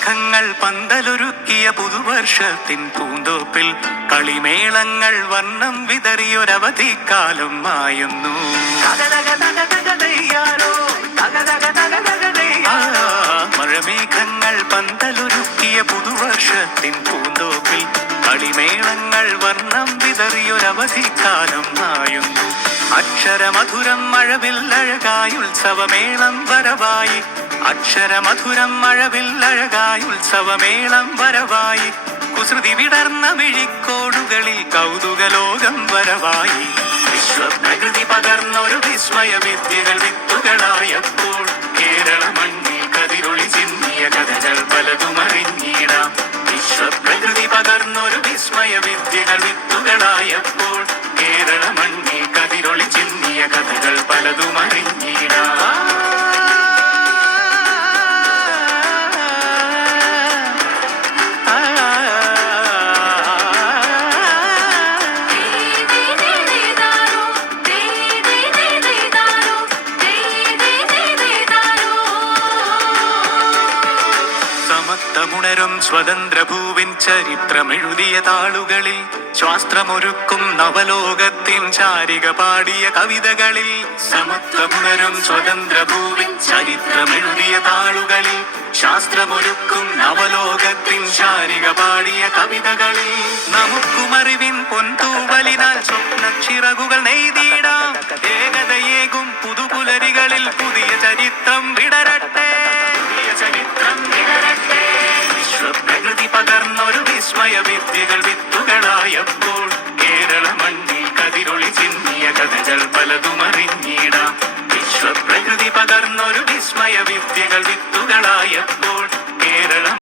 മഴമേഘങ്ങൾ പന്തലൊരുക്കിയ പുതുവർഷത്തിൻ പൂന്തോപ്പിൽ കളിമേളങ്ങൾ വർണ്ണം വിതറിയൊരവധിക്കാലം മായുന്നു. മഴമേഘങ്ങൾ പന്തലൊരുക്കിയ പുതുവർഷത്തിൻ പൂന്തോപ്പിൽ കളിമേളങ്ങൾ വർണ്ണം വിതറിയൊരവധിക്കാലം മായുന്നു. അക്ഷരമധുരം മഴവില്ലഴകായി ഉത്സവമേളം വരവായി. അക്ഷരമധുരം മഴവില്ലഴകായി ഉത്സവമേളം വരവായി. കുസൃതി വിടർന്ന മിഴിക്കോടുകളിൽ കൗതുകലോകം വരവായി. വിശ്വപ്രകൃതി പകർന്നൊരു വിസ്മയ വിദ്യകൾ വിത്തുകളായപ്പോൾ കേരള മണ്ണിൽ കതിരൊളി ചിന്നിയ കഥകൾ പലതും അറിഞ്ഞിടാം. വിശ്വപ്രകൃതി പകർന്നൊരു വിസ്മയ വിദ്യകൾ വിത്തുകളായപ്പോൾ കേരള മണ്ണിൽ കതിരൊളി ചിന്നിയ കഥകൾ പലതും അറിഞ്ഞിടാം. സമത്വമുണരും സ്വതന്ത്രഭൂവിൻ ചരിത്രമെഴുതിയ താളുകളിൽ ശാസ്ത്രമൊരുക്കും നവലോകത്തിൻ ചാരിക പാടിയ കവിതകളിൽ. സമത്വമുണരും സ്വതന്ത്രഭൂവിൻ ചരിത്രമെഴുതിയ താളുകളിൽ ശാസ്ത്രമൊരുക്കും നവലോകത്തിൻ ചാരിക പാടിയ കവിതകളിൽ. നമുക്കുമറിവിൻ പൊൻതൂവലിനാൽ സ്വപ്നച്ചിറകുകൾ നെയ്തിടാം. ഏകതയേകും പുതുപുലരികളിൽ പുതിയ ചരിത്രം